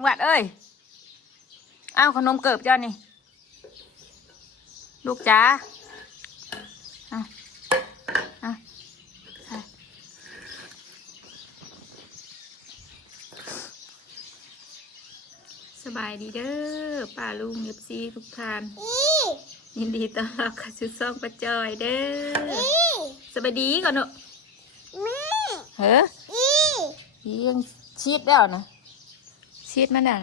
องวัดเอ้ยอ้าวขนมเกิบจ้านี่ลูกจ๋าสบายดีเด้อป้าลุงเอฟซีทุกท่านยินดีต้อนรับเข้าสู่ช่องป้าจอยเด้อสบายดีก่อนเนอะเฮ้ยยังชีดแล้วนะชีดมันน่ะ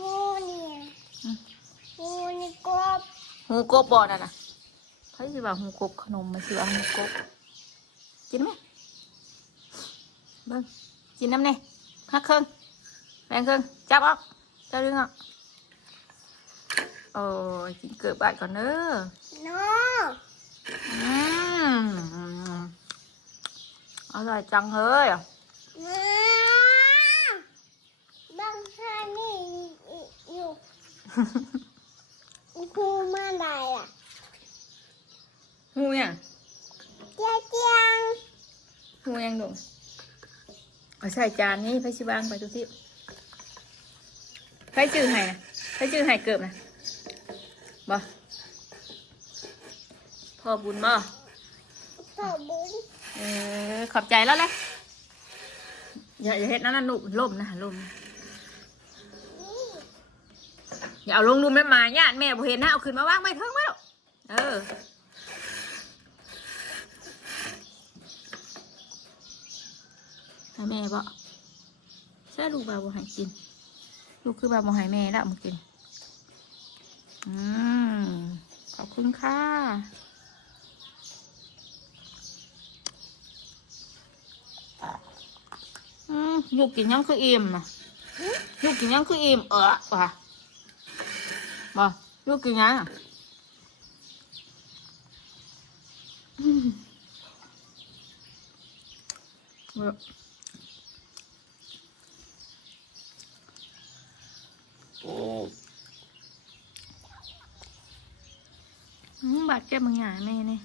งูนี่กบหูกบบ่อน่ะนะเฮ้ยสิว่าหูกบขนมมาสิว่าหูกบกินไหมเบิ้งกินน้ำเนี่ยหักครึ่งแบ่งครึ่งจับออกเจ้าดึงออกโอ้ยกินเกิดบาดก่อนเด้ออร่อยจังเฮ้ยบางท่านี่อยู่หูมาได้อ่ะหูยังเจียงหูยังดุเอาใส่จานนี้ไปชิบางไปทุกที่ไปจื้อไห่นะไปจื้อไห่เกิบนะบ่พ่อบุญบ่ขอบุญขอบใจแล้วเลยอย่าเห็ดนั่นน่ะหนุ่มล่มนะล่มอย่าเอาลงดูแม่มาญาติแม่บ่เห็นนะเอาขึ้นมาว่างไม่เทิงไม่หรอกให้แม่บ่ใช่ลูกบ่าวบ่ให้กินลูกคือบ่าวบ่ให้แม่แล้วมากินขอบคุณค่ะลูกกินยังคืออิ่มนะลูกกินยังคืออิ่มว่ะบ่ลูกกินยังบาดเจ็บบางอย่างแม่เนี่ย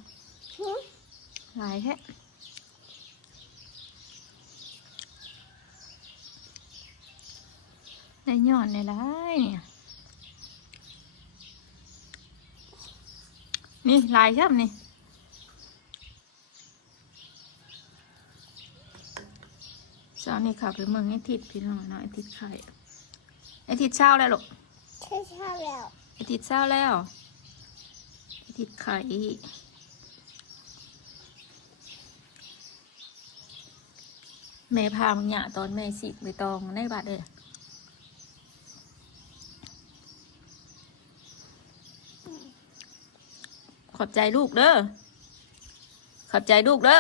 หลายแค่ในหย่อนในร้ายเนี่ยนี่ลายช่ำนี่เช้านี่ขับไปเมืองไอ้ทิดพี่น้องเนาะไอ้ทิดไข่ไอ้ทิดเช้าแล้วหรอใช่แล้วไอ้ทิดเช้าแล้วไอ้ทิดไข่แม่พามึงเนี่ยตอนแม่สิใบตองในบาดเลยขอบใจลูกเด้อขอบใจลูกเด้อ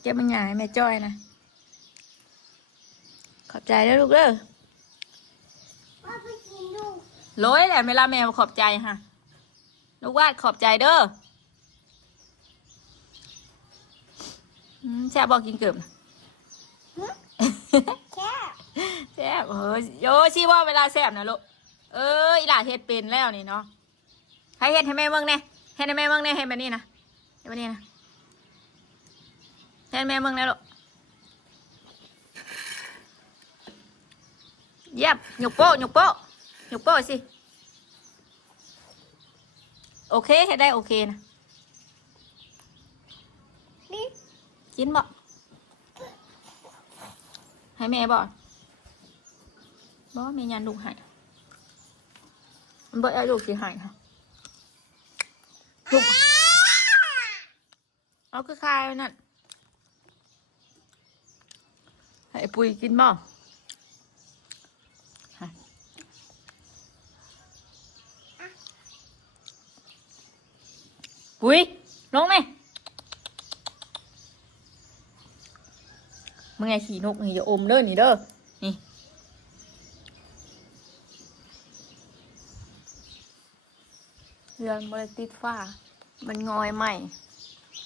เจ้ามันใหญ่แม่จ้อยนะขอบใจเด้อลูกเด้อร้อยแหละเวลาแม่ขอบใจฮะลูกวาดขอบใจเด้อแช่บอกกินเกือบแซ่บโยชีว่าเวลาแซ่บนะลูกอีหล่าเฮ็ดเป็นแล้วนี่เนาะให้เฮ็ดให้แม่เบิ่งแน่เฮ็ดให้แม่เบิ่งแน่เฮ็ดแบบนี้นะเฮ็ดแบบนี้นะเฮ็ดแม่เบิ่งแน่ลูกเยี่ยมหยุกโป้หยุกโป้หยุกโป้สิโอเคให้ได้โอเคนะกินบ่ให้แม่บ่แม่ยันลูกให้มันบ่ไอ้ลูกสิให้ค่ะลูกเอาคือคายนั่นให้ปุยกินบ่ปุยลงไหมมึงไงขี่นกนี่อย่าอมเด้อนี่เด้อนี่เรือนบริติดฝ้ามันงอยใหม่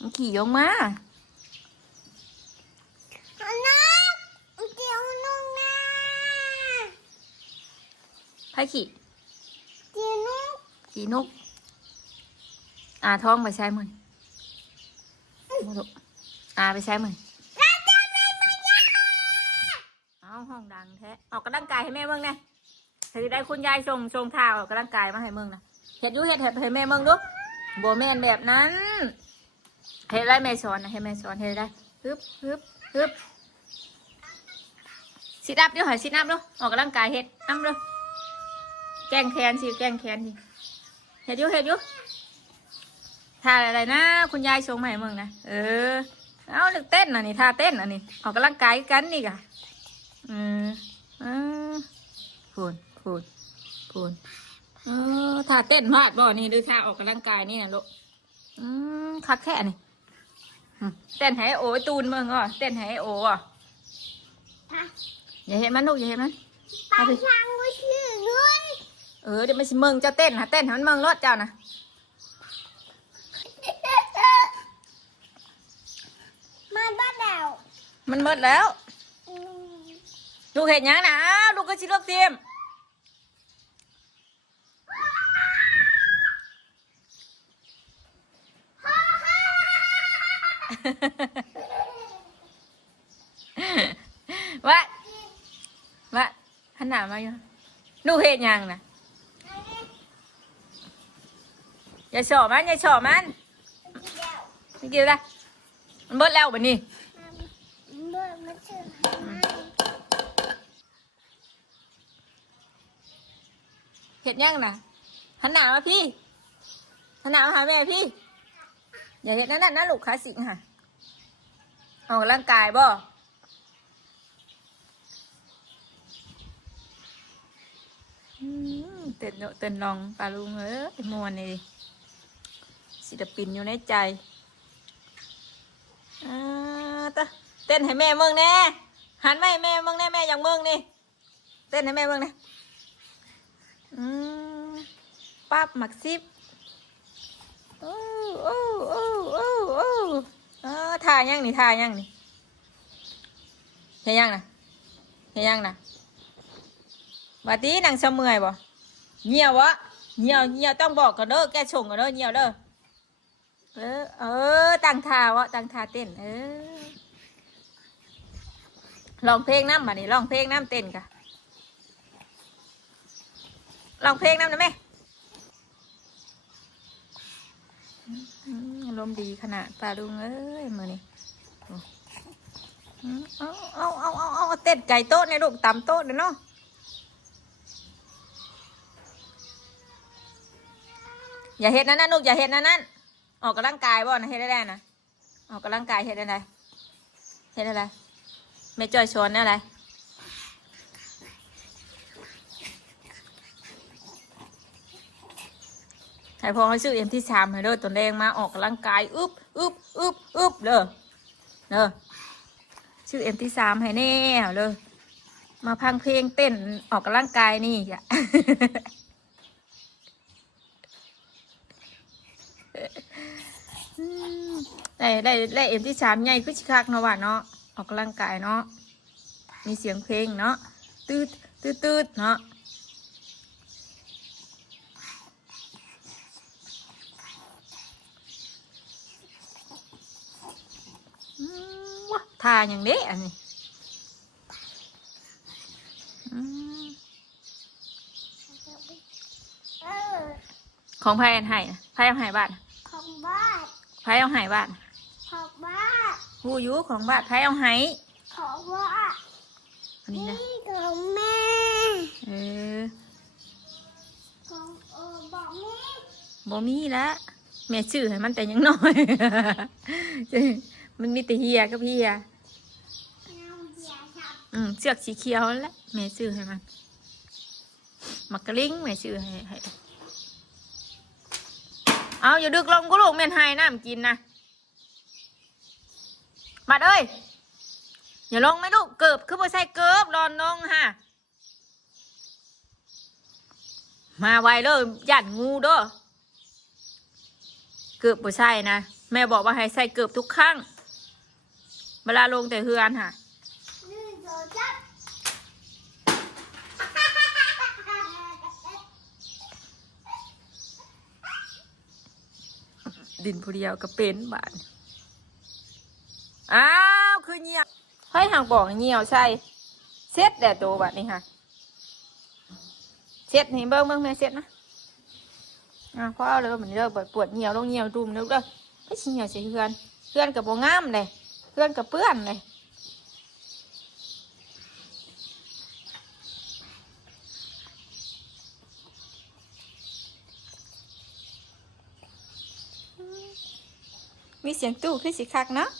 มันขี่ออกมาเดี๋ยวน้องนะไผ่ขี่ขี่นก ท้องไปใช้มือไปใช้มือ ห้องดังแท้ออกกำลังกายให้แม่เมืองไงถ้าจะได้คุณยายส่งท่าออกกำลังกายมาให้เมืองนะเห็ดอยูเห็ดให้แม่เมืองดูโบแมนแบบนั้นเห็ดได้แม่สอนนะให้แม่สอนเห็ดได้ฮึบฮึบฮึบซิดอัพดูหอยซิดอัพดูออกกำลังกายเห็ดอ้ำดูแกงแขนสิแกงแขนสิเห็ดอยูท่าอะไรนะคุณยายส่งมาให้เมืองนะเอาเลือกเต้นอ่ะนี่ท่าเต้นอ่ะนี่ออกกำลังกายกันนี่กะพูนท่าเต้นพลาดบ่นี่หรือท่าออกกำลังกายนี่นะลูกคักแค่นี่เต้นให้โอ้ยตูนเมืองอ่ะเต้นให้โอ้อ่ะอย่าเห็นมันลูกอย่าเห็นมัน ไปทางมือถือเงิน เดี๋ยวมันสิเมืองจะเต้นฮะเต้นให้มันเมืองรถเจ้านะมันบ้าเดา มันหมดแล้วลูกเห็นยังนะลูกก็ชิลกเตรียมวะขนาดมาอยู่ลูกเห็นยังนะอย่าเฉาะมันไม่กินละมันหมดแล้วแบบนี้มันถือ เห็นยังนะหันหน้ามาพี่หันหน้ามาหาแม่พี่อย่าเห็นนั่นนะลูกขาสิงค่ะออกกำลังกายบ่เต้นลองปลาลุงมวนนี่ศิลปินอยู่ในใจเต้นให้แม่เมืองแน่หันไปให้แม่เมืองแน่แม่อย่างเมืองนี่เต้นให้แม่เมืองแน่ปั๊บหมักซิบท่ายังนี่เห็นยังนะว่าตีนางเสมอยบ่เหี่ยววะเหี่ยวต้องบอกกันเด้อแกชงกันเด้อเหี่ยวเด้อตั้งท่าวะตั้งท่าเต้นลองเพลงน้ำมานี่ลองเพลงน้ำเต้นกะลองเพลงน้ำได้ไหมลมดีขนาดปลาดุงมือนี่เอาเต้นไก่โต๊ะในลูกตำโต๊ะเดี๋ยวเนาะอย่าเห็ดนั่นลูกอย่าเห็ดนั่นออกกำลังกายบ่นะเห็ดได้นะออกกำลังกายเห็ดอะไรไม่จอยชวนอะไรไอ้พอเขาซื้อMที่3ให้เด้อตัวแดงมาออกกำลังกายอึบเด้อซื้อMที่3ให้แน่เลยมาพังเพลงเต้นออกกำลังกายนี่จ้ะได้Mที่3ใหญ่ขึ้นชิคักเนาะว่าเนาะออกกำลังกายเนาะมีเสียงเพลงเนาะตืดเนาะท่าอย่างนี้อันนี้ของไพ่อันให้ไพ่เอาให้บ้านของบ้าน ไพ่เอาให้บ้าน ของบ้าน หูยุของบ้านไพ่เอาให้ของบ้านอันนี้นะของแม่ของบอกแม่บ่มีละแม่ชื่อให้มันแต่ยังน้อยมันมีแต่เฮียกับพี่เสือกสีเขียวแล้วแม่ซื้อให้มันมักกะลิงแม่ซื้อให้เอาอย่าดึกลงก็ลูกแม่นให้น้ำกินนะมาเอ้ยอย่าลงไหมลูกเกิบคือบ่ใส่เกิบรอนน้องฮะมาไวเลยย่านงูเด้อเกิบบ่ใส่นะแม่บอกว่าให้ใส่เกิบทุกครั้งเวลาลงแต่เฮือนค่ะดินผู้เดียวก็เป็นบ้านอ้าวคือเงี่ยวให้ห่างบอกเงี่ยวใช่เซ เซ็ตแต่ตัวแบบนี้ค่ะเซ็ตนี่เบิ้งแม่เซ็ตนะพอเอาเลยมันเลิกปวดเหี่ยวลงเหี่ยวดุมนึกเด้อไม่ใช่เหี่ยวใส่เพื่อนกับโบงามเลยเพื่อนกับเปื้อนเลยมีเสียงตู้ขึ้นสิคักเนาะ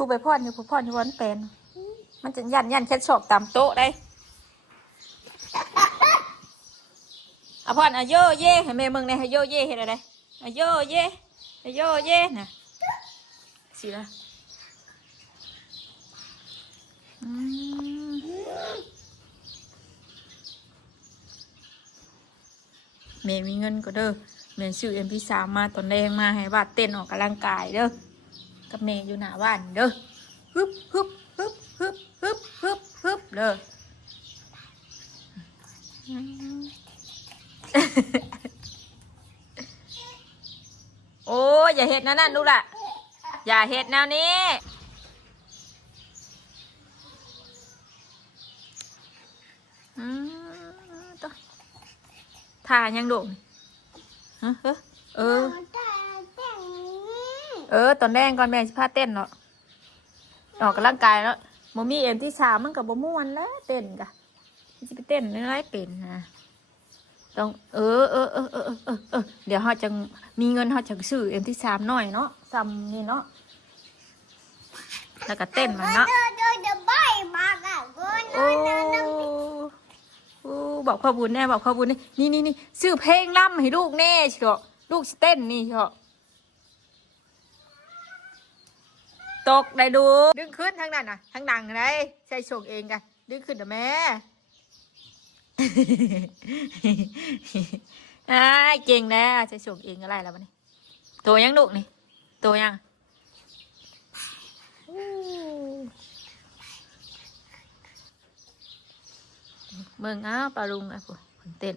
ผู้ไปพ่อนอยู่ผู้พ่อนอยู่วันเป็นมันจะยันแค่ชอบตามโต๊ะได้เอาพ่อนอะโยเย่ให้แม่มึงเนี่ยให้โยเย่เห็นอะไรอะโยเย่อะโยเย่น่ะสิละแม่มีเงินก็เด้อแม่ซื้อ MP3 มาตอนแรงมาให้บาดเต้นออกกำลังกายเด้อกับแม่อยู่หน้าบ้านเด้อฮึบฮึบฮึบฮึบฮึบฮึบฮึบเด้อโอ้ยอย่าเห็ดนั่นลูกล่ะอย่าเห็ดแนวนี้ตัวถ่ายังโด่งตอนแรกก่อนแม่สิพาเต้นเนาะออกกำลังกายแล้วโมมี่MP3มันกับโมม่วนแล้วเต้นกะจะไปเต้นอะไรเป็นนะต้องเดี๋ยวเขาจะมีเงินเขาจะซื้อMP3หน่อยเนาะซ้ำนี่เนาะแล้วก็เต้นมันเนาะโอ้บอกพ่อบุญแน่บอกพ่อบุญนี่ซื้อเพลงล่ำให้ลูกแน่เชียวลูกเต้นนี่เชียวตกได้ดูดึงขึ้นทั้งนั้นน่ะทั้งดังเลยใส่ส่งเองกันดึงขึ้นเด้อแม่เก่งแล้วใส่ส่งเองอะไรแล้ววะนี่ตัวยังดุนี่ตัวยังเมืองปลาลุงผมเต้น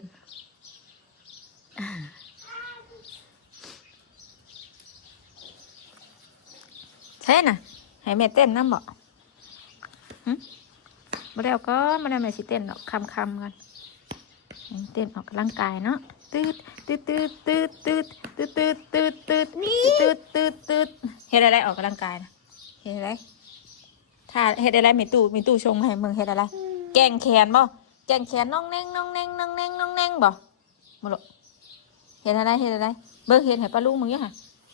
ใช่น่ะให้แม่เต้นน้ำบอกมาแล้วก็มาแล้วแม่สิเต้นออกคำกันเต้นออกกำลังกายเนาะตืดเฮ็ดอะไรออกกำลังกายนะเฮ็ดอะไรถ้าเฮ็ดอะไรมีตู้ชงให้มึงเฮ็ดอะไรแกงแขนบ่แกงแขนน้องแนงบ่มาลูกเฮ็ดอะไรเบิ่งเฮ็ดให้ปลาลุงมึงยังไง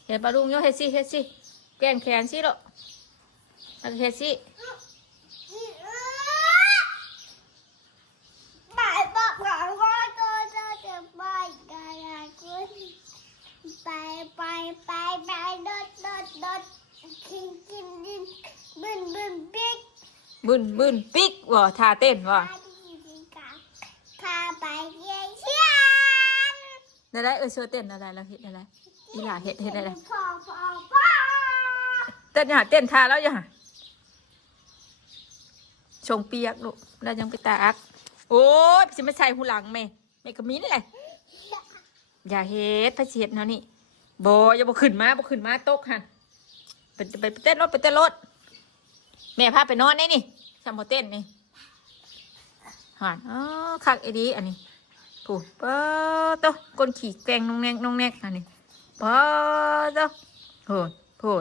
เฮ็ดปลาลุงยังเฮ็ดสิแกงแขนสิลูกแล้วเฮ็ดสิไปดดกินดินบึนปิ๊กว่ท่าเต้นว่พาไปเยี่ยมเชียนได้เชิญเต้นอะไรแล้วเห็ดอะไรอีหล่าเห็ดอะไรเต้นอย่าเต้นท่าแล้วอย่าชงเปียกลูกแล้วยังไปตากโอ้ยจะไม่ใช่หูหลังแม่กระมิ้นเลยอย่าเฮ็ดพระเชียดเนาะนี่อย่าบ่ขึ้นมาตกหันไปเต้นรถแม่พาไปนอนนี่ทำโมเต้นนี่หันคักไอ้ดีอันนี้ถูกปะโตก้นขี่แกงน้องแนกอันนี้ปะโตโผล่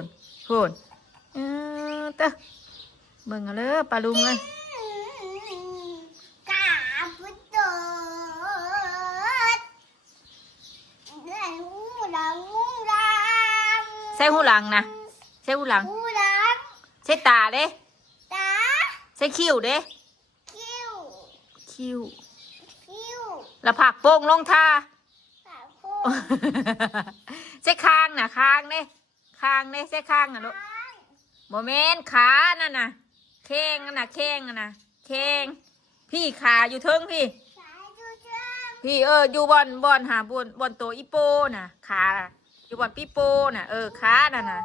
โตะเบิ่งเอาเลยปลาลุงเลยกาพุตโตใส่หูหลังนะใส่หูหลังใส่ตาเด้ใส่คิ้วเด้คิ้วแล้วผักโป่งลงท่าใส่คางนะคางเด้ใส่คางนะลูกโมเมนต์ขานั่นน่ะแข้งนั่นน่ะแข้งพี่ขาอยู่เทิงพี่อยู่บอนหาบอนโตอีโปน่ะขาอยู่บอนปีโปน่ะขาน่ะน่ะ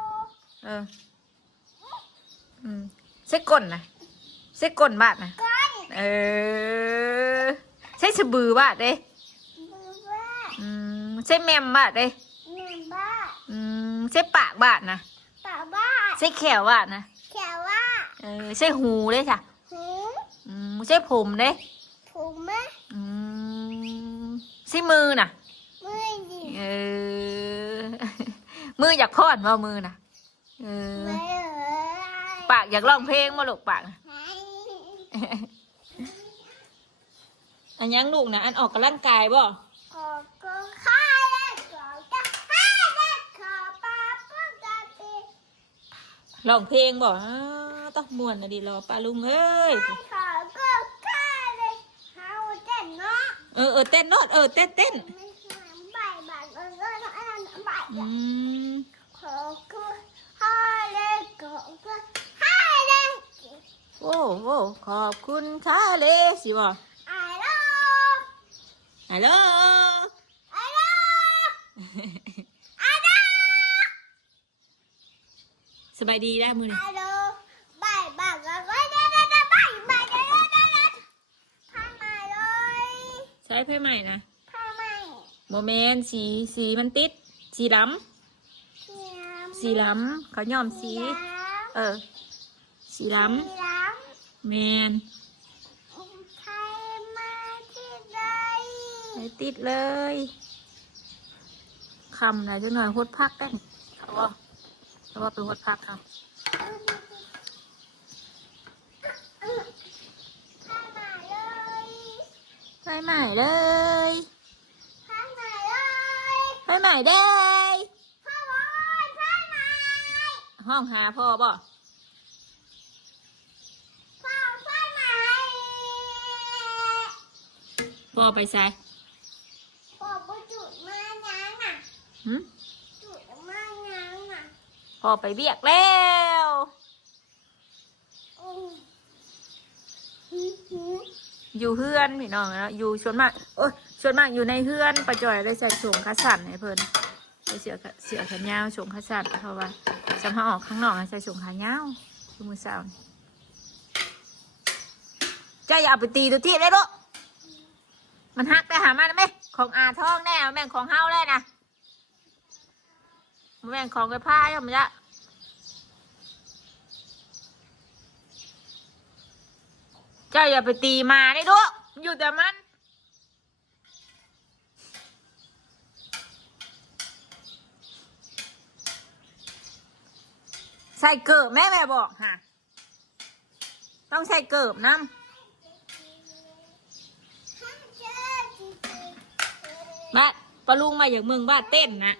ใส่ก้นน่ะใส่ก้นบาดน่ะใส่ สะบือบ้าเด้ มือบ้า ใช่แมมบ้าเด้ แม่บ้า ใช่ปากบ้านะ ป่าบ้า ใช่แขวบ้านะ แขวว่า ใช่หูเด้จ้ะ หู ใช่ผมเด้ ถูกไหม ใช่มือน่ะ มือดี มืออยากพอดว่ามือน่ะไม่ ปากอยากร้องเพลงมาลูกปากน่ะอันยังลูกนะอันออกกำลังกายบ่ ขอก็ข้าเลยขอก็ข้าเลยขอปลาปกติ ร้องเพลงบ่ต้องม่วนนะดิรอป้าลุงเอ้ย ขอก็ข้าเลยเฮาเต้นเนาะ เต้นโนดเต้น ไม่ใช่บ่ายบ่ายอันนั้นบ่าย ขอก็ข้าเลยขอก็ข้าเลย โอ้ขอบคุณทะเลสิบ่ ฮัลโหล ฮัลโหล ฮัลโหลฮัลโหล สบายดีได้มือนี่ ฮัลโหลบ่ายบ่ายก็ได้บ่ายบ่ายได้พามาเลย ใช้ไพ่ใหม่นะ พามา โมเมนต์สีมันติดสีล้ำสีล้ำเขาย้อมสีสีล้ สีล้ ำแมน ำใครมาที่ใด ไม่ติดเลยคำไหนจะหน่อยหดพักกันเขาว่าเป็นหดพักครับ พามาเลย ไพ่ใหม่เลย พามาเลย ไพ่ใหม่เด้ย พาเลยพามา ห้องหาพ่อบ่ พามา พ่อไปใส่ พอบุจุมายังอ่ะ หืม จุมายังอ่ะ พ่อไปเบียกแล้ว อยู่เฮือนพี่น้องเนาะอยู่ส่วนมากส่วนมากอยู่ในเฮือนประจอยได้ใส่ส่งคัสสันให้เพิ่นใส่เสื้อแขนยาวส่งคัสสันเพราะว่าสำหรับออกข้างนอกให้ใส่ส่งขายาวคือมือสาวนี่เจ้าอย่าเอาไปตีตัวที่เลยลูกมันหักได้หามาได้ไหมของอาทองแน่แม่งของเฮาเลยนะแม่งของกระพายมันจะเจ้าอย่าไปตีมาได้ด้วยอยู่แต่มันใส่เกิบแม่บอกฮะต้องใส่เกิบน้ำบ้าปลาลุงมาอย่างมึงบ้าเต้นนะ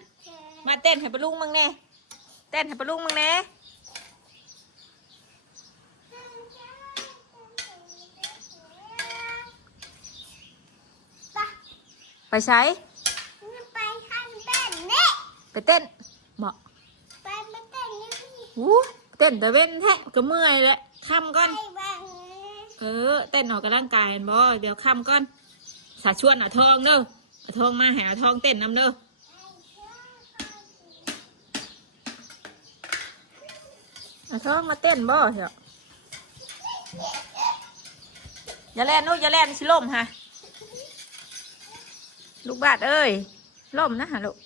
มาเต้นให้ปลาลุงมึงแน่เต้นให้ปลาลุงมึงแน่ไปใช้ ไปทำเต้นนี่ ไปเต้นบอก ไปไม่เต้นนี่ เต้นแต่เว้นแทะก็เมื่อยแหละค่ำก่อน ไปบ้าง เต้นออกกำลังกายกันบ่เดี๋ยวค่ำก่อนสาชวนทองเด้อทองมาหาทองเต้นน้ำเด้อทองมาเต้นบ่เหรออย่าแล่นนู้อย่าแล่นสิล่มฮะลูกบาทเอ้ยล่มนะฮะลูก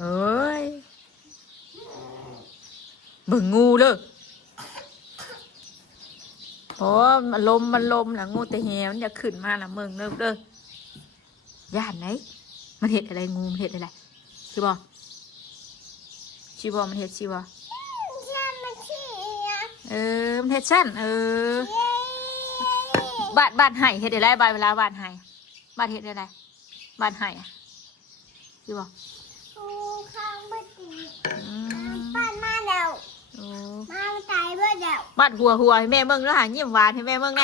เอ้ยเบิ่งงูเลยโอ้มันลมนะงูแต่แหมันจะขึ้นมาละเมืองเด้อเด้อย่านไหนมันเห็ดอะไรงูมันเห็ดอะไรชิบอมันเห็ดชิบอ ฉันมาขี้อ่ะ มันเห็ดสั้นบาดไห่เห็ดอะไรบาดเวลาบาดไห่บาดเห็ดอะไรบาดไห่อะชิบอ กูข้างบ้านตีบ้านมาแล้วมาตายเบื่อแล้ว บาดหัวให้แม่เบิ่งแล้วหายิ้มหวานให้แม่เบิ่งไง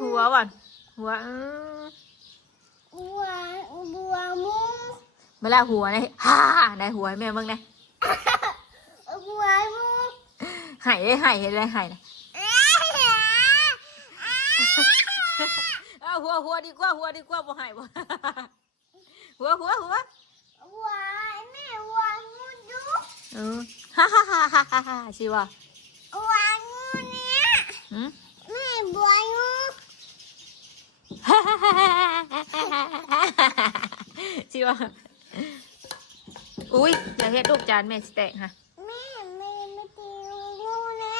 หัวบ่อนหัวบัวมู เวลาหัวเนี่ยฮ่าได้หัวให้แม่เบิ่งไง บัวมู ไห่ได้ไห่เห็ดอะไรไห่นะหัวดีกว่าบ่ไห่บ่หัว บัวแม่บัวมูดู ฮ่าชิวะ หืม แม่บัวงู ชิว่าอุ้ยอย่าเฮ็ดลูกจานแม่สิแตกค่ะ แม่ไม่ตีงูแน่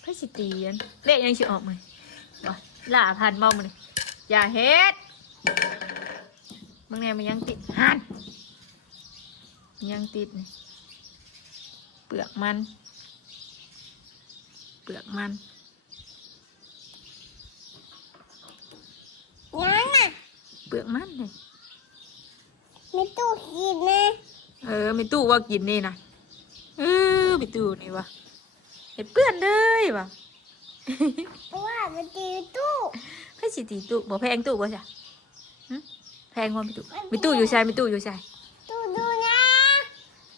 เพื่อสิตีอันเละยังสิออกมาบ่ล่าพันเมามาเลยอย่าเฮ็ดมึงแน่มันยังติดหันยังติดนี่เปลือกมันเปลือกมัน นั่นน่ะ เปลือกมันเลย ไม่ตู้กินนะ ไม่ตู้ว่ากินนี่นะไม่ตู้นี่วะเห็ดเปื้อนเลยวะ ว่ามันตีตู้ ให้สิตีตู้บ่แพงตู้บ่จ้ะหึแพงกว่าไม่ตู้อยู่ใช่ไม่ตู้อยู่ใช่ ตู้ดูนะ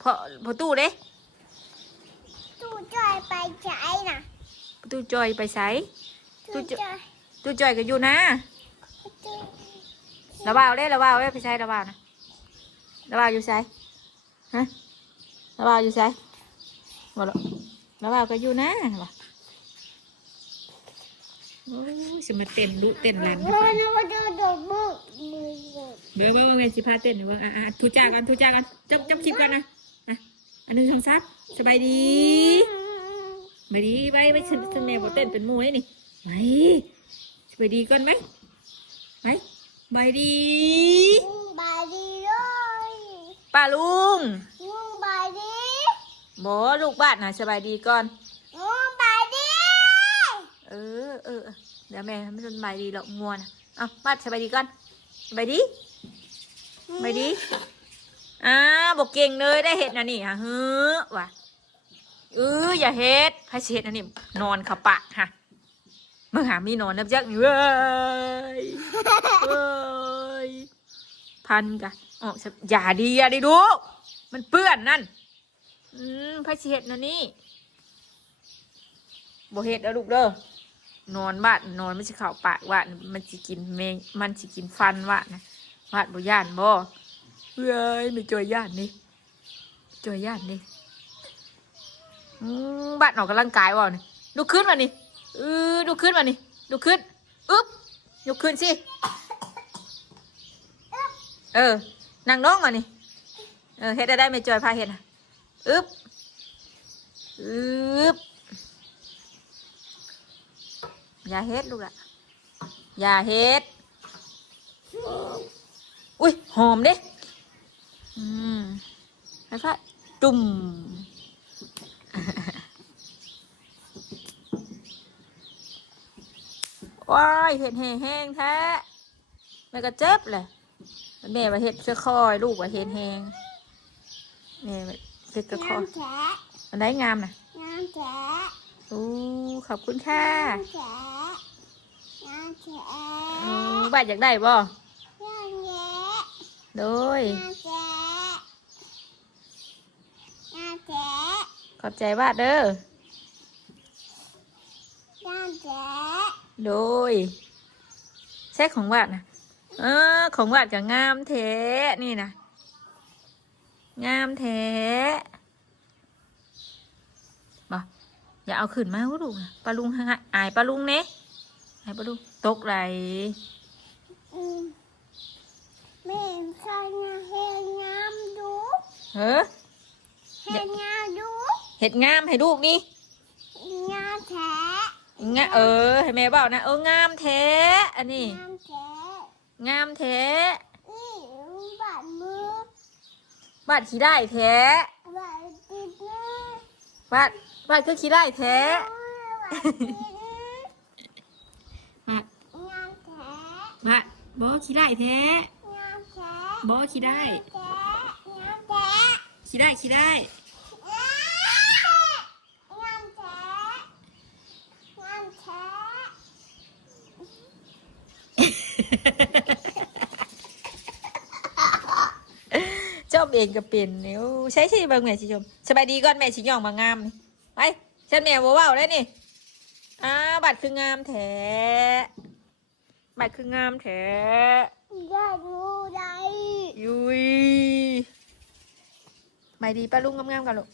พอตู้เด้ ตู้จอยไปใช้น่ะ ตู้จอยไปใส่ ตู้จอย ตู้จอยก็อยู่นะ ตู้ ระบ่าวเด้ระบ่าวเด้ไปใส่ระบ่าวนะระบ่าวอยู่ใส่ฮะระบ่าวอยู่ใส่บ่หรอกระบ่าวก็อยู่นะว่ะโอ้ยสมาเต้นลุเต้นหลัง ว่านะว่าจะโดดมือ เบิ่งไงสิพาเต้นหรือว่าทุจ้ากันจับคลิปกันนะอันนึงทางซัดสบายดีไม่ดีไปฉันแม่บอกเต้นเป็นมวยนี่ไปสบายดีก่อนไหมไปบายดี บายดีเลย ป้าลุง งูบายดี บอลูกบ้านนะสบายดีก่อน งูบายดี เออเดี๋ยวแม่ไม่สบายดีหรอกงัวนะเอาบ้านสบายดีก่อนสบายดีบอกเก่งเลยได้เห็ดนะนี่ฮะเฮ้อว่ะอย่าเฮ็ดพายเฮ็ดนะนี่นอนขับปะฮะมึงหามีนอนนับจักนี่เว้ยพันกะอ๋ออย่าดีดูมันเปื้อนนั่นพายเฮ็ดนะนี่บ่เฮ็ดแล้วลูกเด้อนอนบ้านนอนไม่ใช่ข่าวปากว่ามันสิกินแมงมันสิกินฟันว่านะวาดบ่ย่านบ่เฮ้ยไม่จอยย่านนี่บ้านออกกำลังกายว่ะนี่ลุกขึ้นมานี่ลุกขึ้นลุกขึ้นอึ๊บยกขึ้นสินั่งน้องมานี่เฮ็ดได้ไม่จอยพาเฮ็ดนะอึ๊บอย่าเฮ็ดลูกอะอย่าเฮ็ดอุ้ยหอมเด้ไฟฟ้าจุ่มว้ายเห็ดแห้งแท้แม่ก็เจ็บเลยแม่มาเห็ดเสื้อคอยลูกว่าเห็ดแห้งแม่เห็ดกระคอย แฉะ อันไหนงามนะ น้ำแฉะ ขอบคุณค่ะ น้ำแฉะน้ำแฉะ บ้านอยากได้บ่ น้ำแฉะ โดย น้ำแฉะน้ำแฉะ ขอบใจบ้านเด้อ น้ำแฉะ โดยใช่ของวาดนะของวาดกับงามแท้นี่นะงามแท้บ่อย่าเอาขึ้นมาลูกปลาลุงอายปลาลุงเน่อายปลาลุงตกไหล แม่ใส่เห็ดงามดู เฮ้อ เห็ดงามดู เห็ดงามให้ลูกนี่ งามแฉะ ให้แม่บอกนะงามแท้อันนี้ งามแฉะ งามแท้ นี่บาดมือบ าดขี้ได้แท้ บาดติดมือบ าดก็ขี้ได้แท้ บาดติดมือบ าด งามแฉะ บาดบ่ขี้ได้แท้ งามแฉะ บ่ขี้ได้ แฉะงามแฉะ ขี้ได้ขี้ได้ งามแฉะงามแฉะ ชอบเองก็เป็นเนี่ยใช้สิบางแม่สิชมสบายดีก่อนแม่สิย่องมางามนี่ไปฉันแม่บ่เว้าได้นี่บัตรคืองามแท้บัตรคืองามแท้ ได้ดูได้ ยุยสบายดีป้าลุงงามๆกันลูก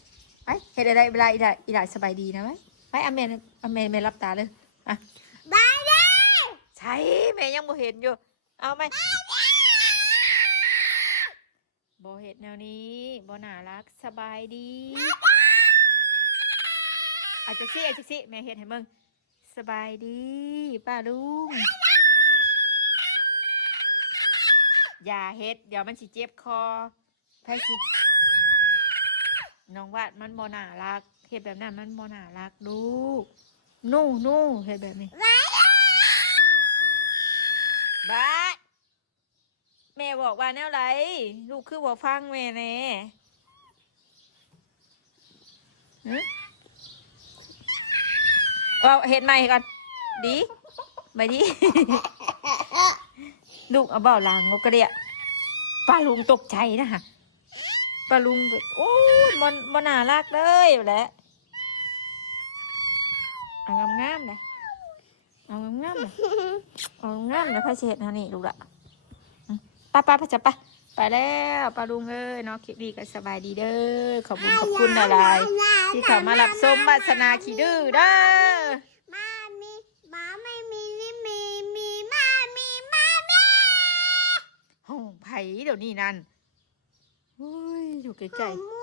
ไปเฮ็ดได้เวลาอีหลาสบายดีนะไหม ไปอาเมนอาเมนแม่รับตาเลยอ่ะ บายเด้ ใช่แม่ยังบ่เห็นอยู่เอาไหมบ่เห็นแนวนี้บ่น่ารักสบายดีอาจจะสิแม่เห็นให้มึงสบายดีป้าลุงอย่าเฮ็ดเดี๋ยวมันสิเจ็บคอไผสิน้องวาดมันบ่น่ารักเฮ็ดแบบนั้นมันบ่น่ารักลูกนู่เฮ็ดแบบนี้บาดแม่บอกว่าแนวไรลูกคือบ่ฟังแม่แน่หึเอาเฮ็ดใหม่ก่อนดีไปดิ ลูกเอาเบ้าหลังงกกระเดียป้าลุงตกใจนะฮะป้าลุงแบบโอ้ยมันน่ารักเลยแหละเอางามๆเลยเอางามๆเลยเอางามๆเลยพระเศษฮะนี่ลูกละป้าพระจับไปแล้วป้าลุงเอ้ยเนาะคลิปนี้ก็สบายดีเด้อขอบคุณหลายๆที่เขามารับชมวาสนาขี้ดื้อเด้อมามีหมาไม่มีนี่มีมามีมาแม่ ห้องไผ่เดี๋ยวนี้นั่นเฮ้ยอยู่ใกล้ๆ